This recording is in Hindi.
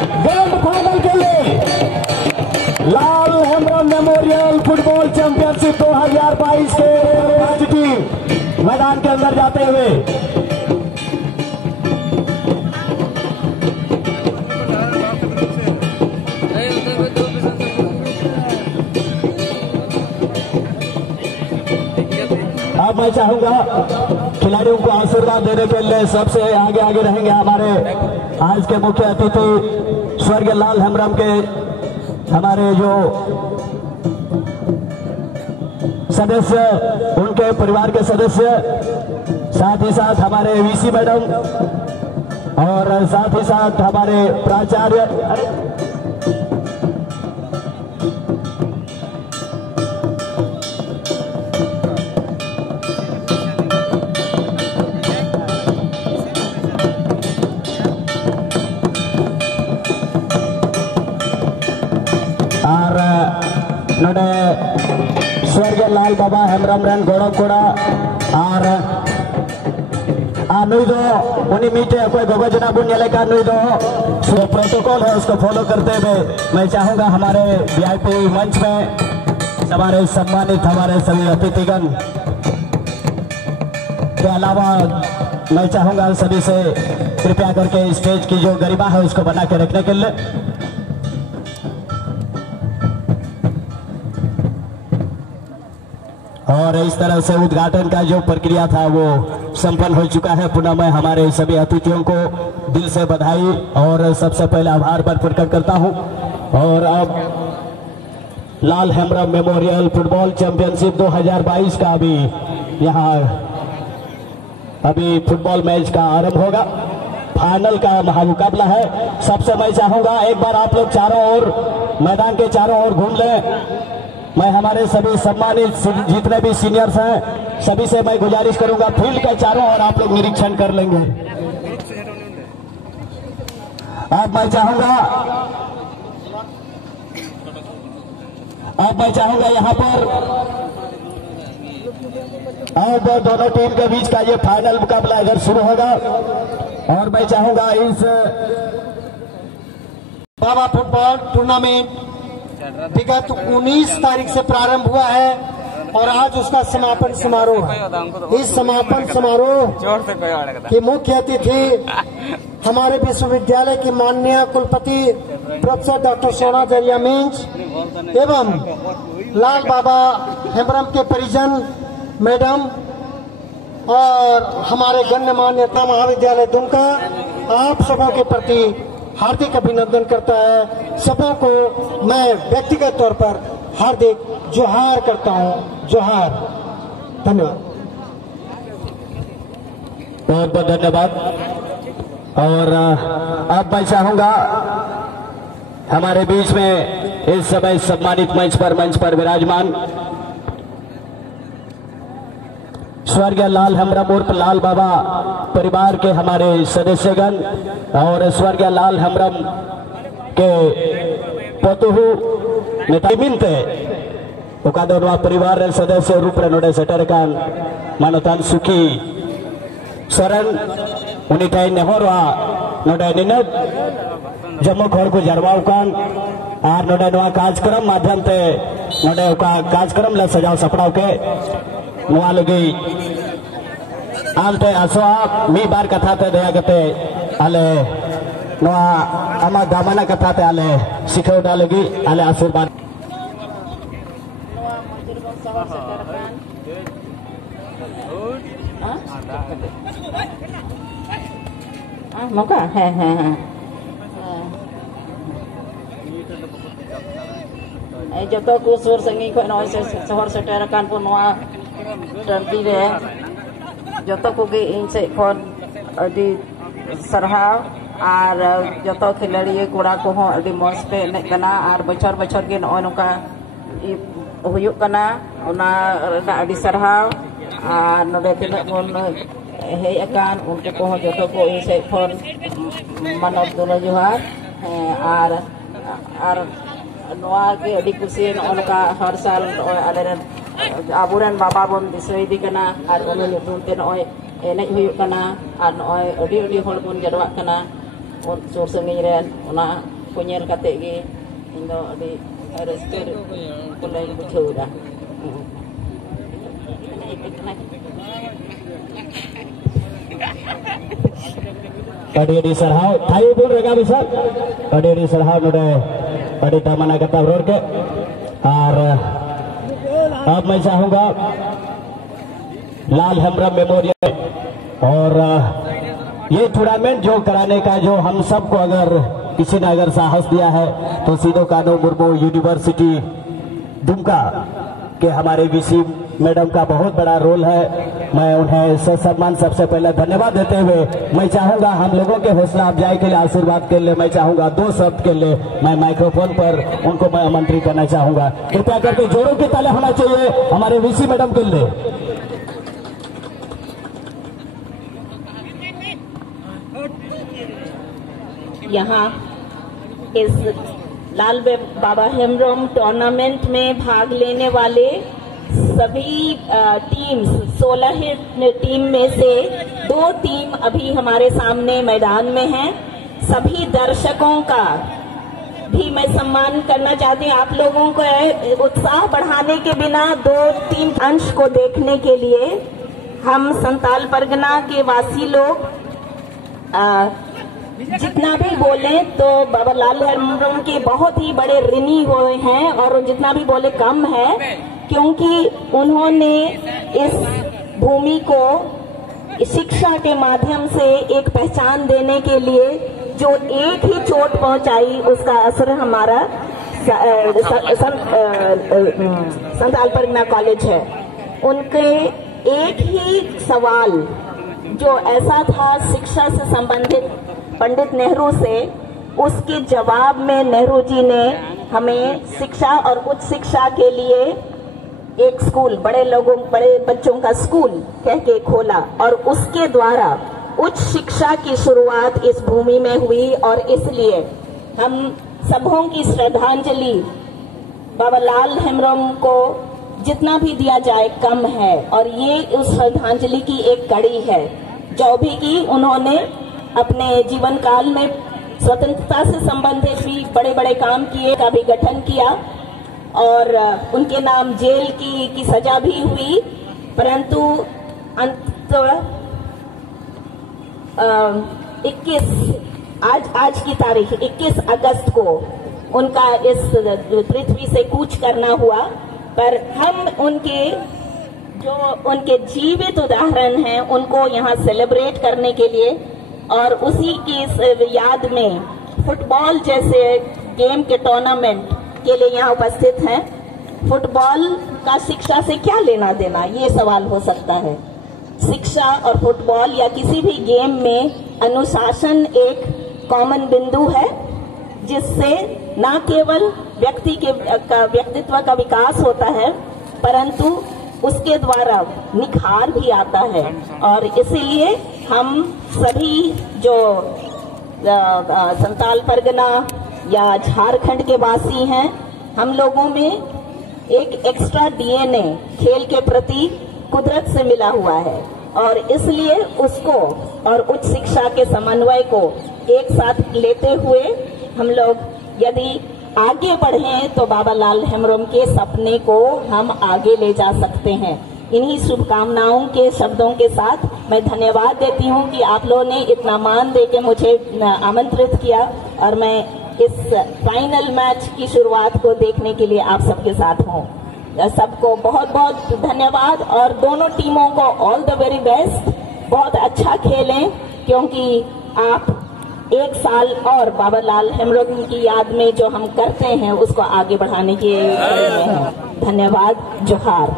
ग्रैंड फाइनल के लिए लाल हेम्ब्रम मेमोरियल फुटबॉल चैंपियनशिप 2022 के पांच टीम मैदान के अंदर जाते हुए अब मैं चाहूंगा खिलाड़ियों को आशीर्वाद देने के लिए सबसे आगे आगे रहेंगे हमारे आज के मुख्य अतिथि स्वर्गीय लाल हेम्ब्रम के हमारे जो सदस्य, उनके परिवार के सदस्य, साथ ही साथ हमारे वीसी मैडम और साथ ही साथ हमारे प्राचार्य। स्वर्गीय लाल बाबा हेम्ब्रम रन गोड़म कोड़ा और नुई दो उन्हीं मीटे कोई गोगजना बुन का नुई दो जो प्रोटोकॉल है उसको फॉलो करते हुए मैं चाहूंगा हमारे वीआईपी मंच में हमारे सम्मानित हमारे सभी अतिथिगण के अलावा मैं चाहूंगा सभी से कृपया करके स्टेज की जो गरिमा है उसको बना के रखने के लिए। और इस तरह से उद्घाटन का जो प्रक्रिया था वो संपन्न हो चुका है। पुनः मैं हमारे सभी अतिथियों को दिल से बधाई और सबसे पहले आभार प्रकट करता हूं। और अब लाल हेम्ब्रम मेमोरियल फुटबॉल चैंपियनशिप 2022 का अभी फुटबॉल मैच का आरंभ होगा। फाइनल का महामुकाबला है। सबसे मैं चाहूंगा एक बार आप लोग चारों ओर मैदान के चारों ओर घूम लें। मैं हमारे सभी सम्मानित जितने भी सीनियर्स हैं सभी से मैं गुजारिश करूंगा फील्ड के चारों ओर आप लोग निरीक्षण कर लेंगे। अब मैं चाहूंगा यहाँ पर अब दोनों टीम के बीच का ये फाइनल मुकाबला इधर शुरू होगा। और मैं चाहूंगा इस बाबा फुटबॉल टूर्नामेंट विगत 19 तारीख से प्रारंभ हुआ है और आज उसका समापन समारोह है। इस समापन समारोह के मुख्य अतिथि हमारे विश्वविद्यालय की माननीय कुलपति प्रोफेसर डॉक्टर सोना जरिया मिंज एवं लाल बाबा हेम्ब्रम के परिजन मैडम और हमारे गण्यमान्य महाविद्यालय दुमका आप सबों के प्रति हार्दिक अभिनंदन करता है। सबों को मैं व्यक्तिगत तौर पर हार्दिक जोहार करता हूं। जोहार। धन्यवाद। बहुत बहुत धन्यवाद। और अब मैं चाहूंगा हमारे बीच में इस समय सम्मानित मंच पर विराजमान स्वर्गीय लाल हेम्ब्रम उर्फ लाल बाबा परिवार के हमारे सदस्यगण और स्वर्गीय लाल हेम्ब्रम के पोतुहु नेतामिनते ओकादोनवा परिवार सदस्य रूप रे नोडे सेटर कान मानतान सुखी सरन उनी टाइ नेहरवा नोडे निनत जमक हर को जरवाव कान आर नोडे नवा कार्यक्रम माध्यम ते नोडे ओका कार्यक्रम ला सजाव सपड़ाव के नुआ लगी आमते आसोआ मी बार कथा ते दया कते आले नुआ आमा दामना कथा ते आले सिखौडा लगी आले आशीर्वाद मौका है जो तो को सुर संगी को नॉय से शहर से टेरकान को नवा टंकी रे जो तो को गे इन से फोन अडी सरहाव और जो तो खिलाड़ी कोड़ा को हो अडी मस्त पे ने कना और बचर के नॉय नोका हुयुक कना ओना अडी सरहाव और नोडे तिना मन हे अकान उनके को जो तो को इन से फोन मानव दोनों जोहार और नोआ के अडी कुसी नोका हर साल आले आबुरन बाबा बन दिसोइदी कना और उन नुतुम ते नय एने हुयुक कना और नय अडी हड़ बन जरवा कना sur sangi ren ona ko nyel kate ge indo di register ko lai buchau dah. Adi sarhau thayu pun rega bisa adi sarhau node adi tamana kata road के और अब मैं चाहूंगा लाल हेम्ब्रम मेमोरियल और ये टूर्नामेंट जो कराने का जो हम सबको अगर किसी ने अगर साहस दिया है तो सीधो कानो मुर्मू यूनिवर्सिटी दुमका के हमारे वीसी मैडम का बहुत बड़ा रोल है। मैं उन्हें सम्मान सबसे पहले धन्यवाद देते हुए मैं चाहूंगा हम लोगों के हौसला अफजाई के लिए आशीर्वाद के लिए मैं चाहूंगा 2 शब्द के लिए मैं माइक्रोफोन पर उनको मैं आमंत्रित करना चाहूंगा। कृपया करके जोरों की ताली होना चाहिए हमारे वीसी मैडम के लिए। यहाँ इस लाल बाबा हेम्ब्रम टूर्नामेंट में भाग लेने वाले सभी टीम्स 16 टीम में से 2 टीम अभी हमारे सामने मैदान में हैं। सभी दर्शकों का भी मैं सम्मान करना चाहती हूँ। आप लोगों को उत्साह बढ़ाने के बिना 2-3 अंश को देखने के लिए हम संताल परगना के वासी लोग जितना भी बोले तो बाबा लाल हेम्ब्रम के बहुत ही बड़े ऋणी हुए हैं और जितना भी बोले कम है, क्योंकि उन्होंने इस भूमि को शिक्षा के माध्यम से एक पहचान देने के लिए जो एक ही चोट पहुंचाई उसका असर हमारा संताल परगना कॉलेज है। उनके एक ही सवाल जो ऐसा था शिक्षा से संबंधित पंडित नेहरू से, उसके जवाब में नेहरू जी ने हमें शिक्षा और उच्च शिक्षा के लिए एक स्कूल बड़े बच्चों का स्कूल कह के खोला और उसके द्वारा उच्च शिक्षा की शुरुआत इस भूमि में हुई। और इसलिए हम सबों की श्रद्धांजलि बाबा लाल हेम्ब्रम को जितना भी दिया जाए कम है और ये उस श्रद्धांजलि की एक कड़ी है जो भी की उन्होंने अपने जीवन काल में स्वतंत्रता से संबंधित भी बड़े बड़े काम किए का भी गठन किया और उनके नाम जेल की सजा भी हुई, परंतु अंत 21 की तारीख 21 अगस्त को उनका इस पृथ्वी से कूच करना हुआ। पर हम उनके जीवित उदाहरण हैं उनको यहाँ सेलिब्रेट करने के लिए और उसी की याद में फुटबॉल जैसे गेम के टूर्नामेंट के लिए यहाँ उपस्थित हैं। फुटबॉल का शिक्षा से क्या लेना देना, ये सवाल हो सकता है। शिक्षा और फुटबॉल या किसी भी गेम में अनुशासन एक कॉमन बिंदु है जिससे न केवल व्यक्तित्व का विकास होता है परंतु उसके द्वारा निखार भी आता है। और इसीलिए हम सभी जो संताल परगना या झारखंड के वासी हैं, हम लोगों में एक एक्स्ट्रा डीएनए खेल के प्रति कुदरत से मिला हुआ है और इसलिए उसको और उच्च शिक्षा के समन्वय को एक साथ लेते हुए हम लोग यदि आगे बढ़ें तो बाबा लाल हेम्ब्रम के सपने को हम आगे ले जा सकते हैं। इन्हीं शुभकामनाओं के शब्दों के साथ मैं धन्यवाद देती हूं कि आप लोगों ने इतना मान दे के मुझे आमंत्रित किया और मैं इस फाइनल मैच की शुरुआत को देखने के लिए आप सबके साथ हूं। सबको बहुत बहुत धन्यवाद और दोनों टीमों को ऑल द वेरी बेस्ट। बहुत अच्छा खेलें क्योंकि आप एक साल और बाबा लाल हेम्ब्रम की याद में जो हम करते हैं उसको आगे बढ़ाने के लिए हैं। धन्यवाद। जोहार।